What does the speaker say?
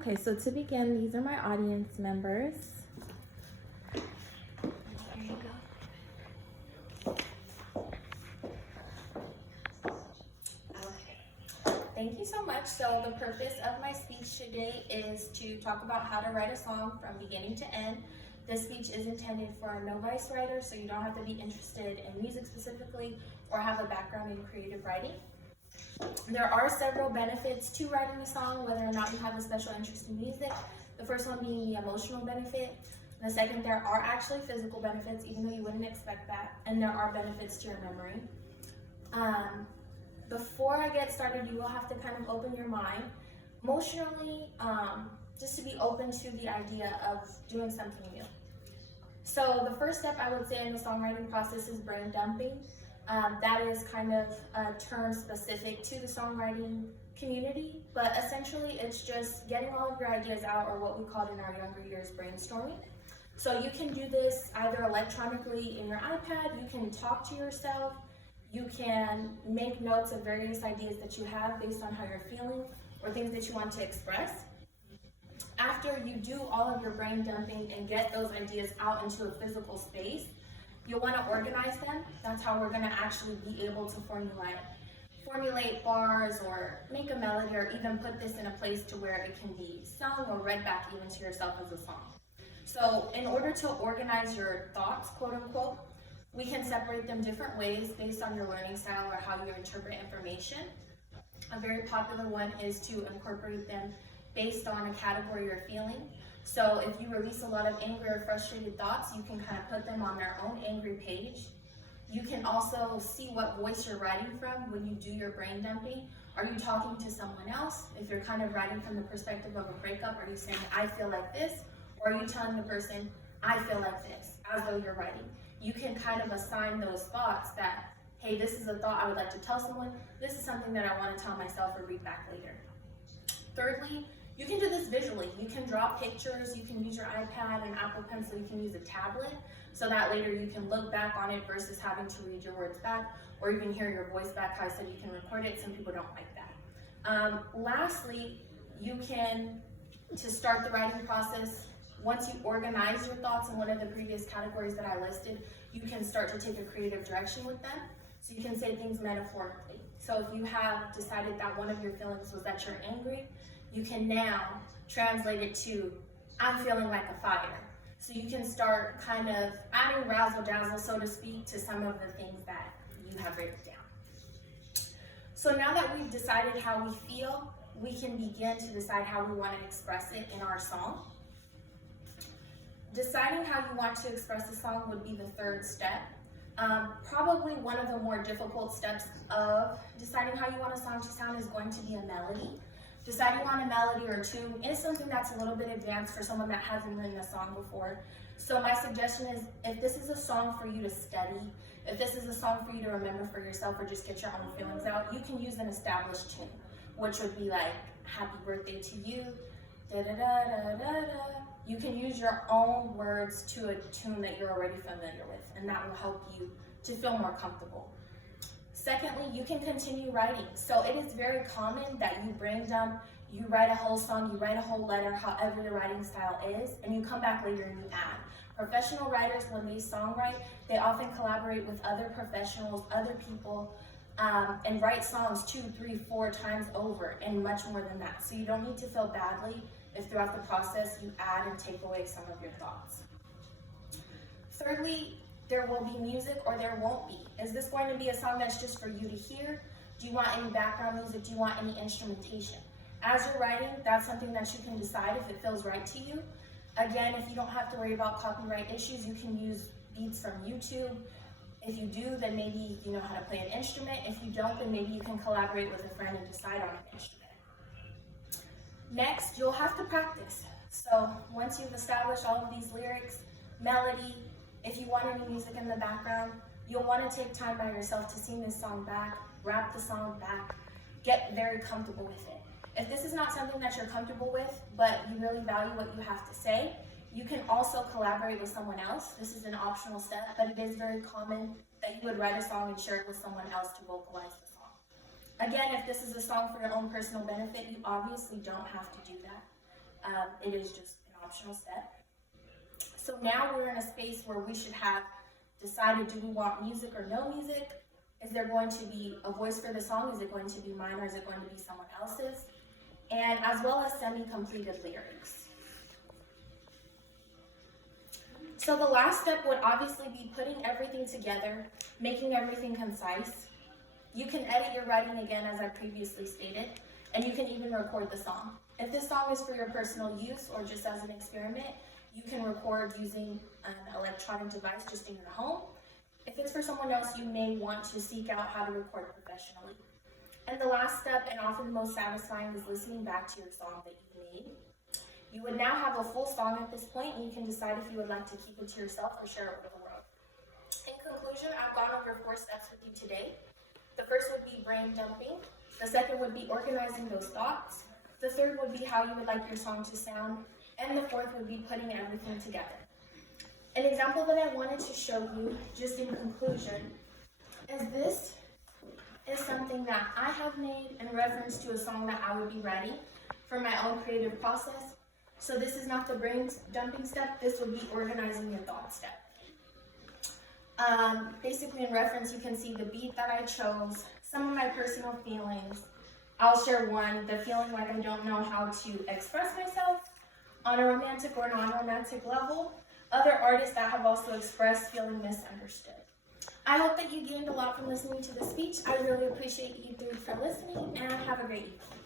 Okay, so to begin, these are my audience members. Here you go. Okay. Thank you so much. So the purpose of my speech today is to talk about how to write a song from beginning to end. This speech is intended for a novice writer, so you don't have to be interested in music specifically or have a background in creative writing. There are several benefits to writing a song, whether or not you have a special interest in music. The first one being the emotional benefit. The second, there are actually physical benefits, even though you wouldn't expect that. And there are benefits to your memory. Before I get started, you will have to kind of open your mind emotionally, just to be open to the idea of doing something new. So the first step I would say in the songwriting process is brain dumping. That is kind of a term specific to the songwriting community, but essentially it's just getting all of your ideas out, or what we called in our younger years brainstorming. So you can do this either electronically in your iPad, you can talk to yourself, you can make notes of various ideas that you have based on how you're feeling or things that you want to express. After you do all of your brain dumping and get those ideas out into a physical space, you'll want to organize them. That's how we're going to actually be able to formulate bars or make a melody, or even put this in a place to where it can be sung or read back even to yourself as a song. So in order to organize your thoughts, quote unquote, we can separate them different ways based on your learning style or how you interpret information. A very popular one is to incorporate them based on a category you're feeling. So if you release a lot of angry or frustrated thoughts, you can kind of put them on their own angry page. You can also see what voice you're writing from when you do your brain dumping. Are you talking to someone else? If you're kind of writing from the perspective of a breakup, are you saying, I feel like this? Or are you telling the person, I feel like this, as though you're writing? You can kind of assign those thoughts that, hey, this is a thought I would like to tell someone. This is something that I want to tell myself or read back later. Thirdly, you can do this visually. You can draw pictures, you can use your iPad and Apple Pencil, you can use a tablet, so that later you can look back on it versus having to read your words back, or you can hear your voice back. How I said you can record it, some people don't like that. Lastly, you can, to start the writing process, once you organize your thoughts in one of the previous categories that I listed, you can start to take a creative direction with them. So you can say things metaphorically. So if you have decided that one of your feelings was that you're angry, you can now translate it to, I'm feeling like a fire. So you can start kind of adding razzle dazzle, so to speak, to some of the things that you have written down. So now that we've decided how we feel, we can begin to decide how we want to express it in our song. Deciding how you want to express a song would be the third step. Probably one of the more difficult steps of deciding how you want a song to sound is going to be a melody. Deciding on a melody or tune is something that's a little bit advanced for someone that hasn't written a song before. So my suggestion is, if this is a song for you to study, if this is a song for you to remember for yourself or just get your own feelings out, you can use an established tune, which would be like, happy birthday to you, da da da da da da. You can use your own words to a tune that you're already familiar with, and that will help you to feel more comfortable. Secondly, you can continue writing. So it is very common that you brain dump, you write a whole song, you write a whole letter, however the writing style is, and you come back later and you add. Professional writers, when they songwrite, they often collaborate with other professionals, other people, and write songs 2, 3, 4 times over, and much more than that. So you don't need to feel badly if throughout the process you add and take away some of your thoughts. Thirdly, there will be music or there won't be. Is this going to be a song that's just for you to hear? Do you want any background music? Do you want any instrumentation? As you're writing, that's something that you can decide if it feels right to you. Again, if you don't have to worry about copyright issues, you can use beats from YouTube. If you do, then maybe you know how to play an instrument. If you don't, then maybe you can collaborate with a friend and decide on an instrument. Next, you'll have to practice. So once you've established all of these lyrics, melody, if you want any music in the background, you'll want to take time by yourself to sing this song back, rap the song back, get very comfortable with it. If this is not something that you're comfortable with, but you really value what you have to say, you can also collaborate with someone else. This is an optional step, but it is very common that you would write a song and share it with someone else to vocalize the song. Again, if this is a song for your own personal benefit, you obviously don't have to do that. It is just an optional step. So now we're in a space where we should have decided, do we want music or no music? Is there going to be a voice for the song? Is it going to be mine or is it going to be someone else's? And as well as semi-completed lyrics. So the last step would obviously be putting everything together, making everything concise. You can edit your writing again, as I previously stated, and you can even record the song. If this song is for your personal use or just as an experiment, you can record using an electronic device just in your home. If it's for someone else, you may want to seek out how to record professionally. And the last step, and often the most satisfying, is listening back to your song that you made. You would now have a full song at this point, and you can decide if you would like to keep it to yourself or share it with the world. In conclusion, I've gone over 4 steps with you today. The first would be brain dumping. The second would be organizing those thoughts. The third would be how you would like your song to sound. And the fourth would be putting everything together. An example that I wanted to show you, just in conclusion, is this is something that I have made in reference to a song that I would be writing for my own creative process. So this is not the brain dumping step, this would be organizing your thought step. Basically in reference, you can see the beat that I chose, some of my personal feelings. I'll share one, the feeling like I don't know how to express myself on a romantic or non-romantic level. Other artists that have also expressed feeling misunderstood. I hope that you gained a lot from listening to the speech. I really appreciate you three for listening, and have a great evening.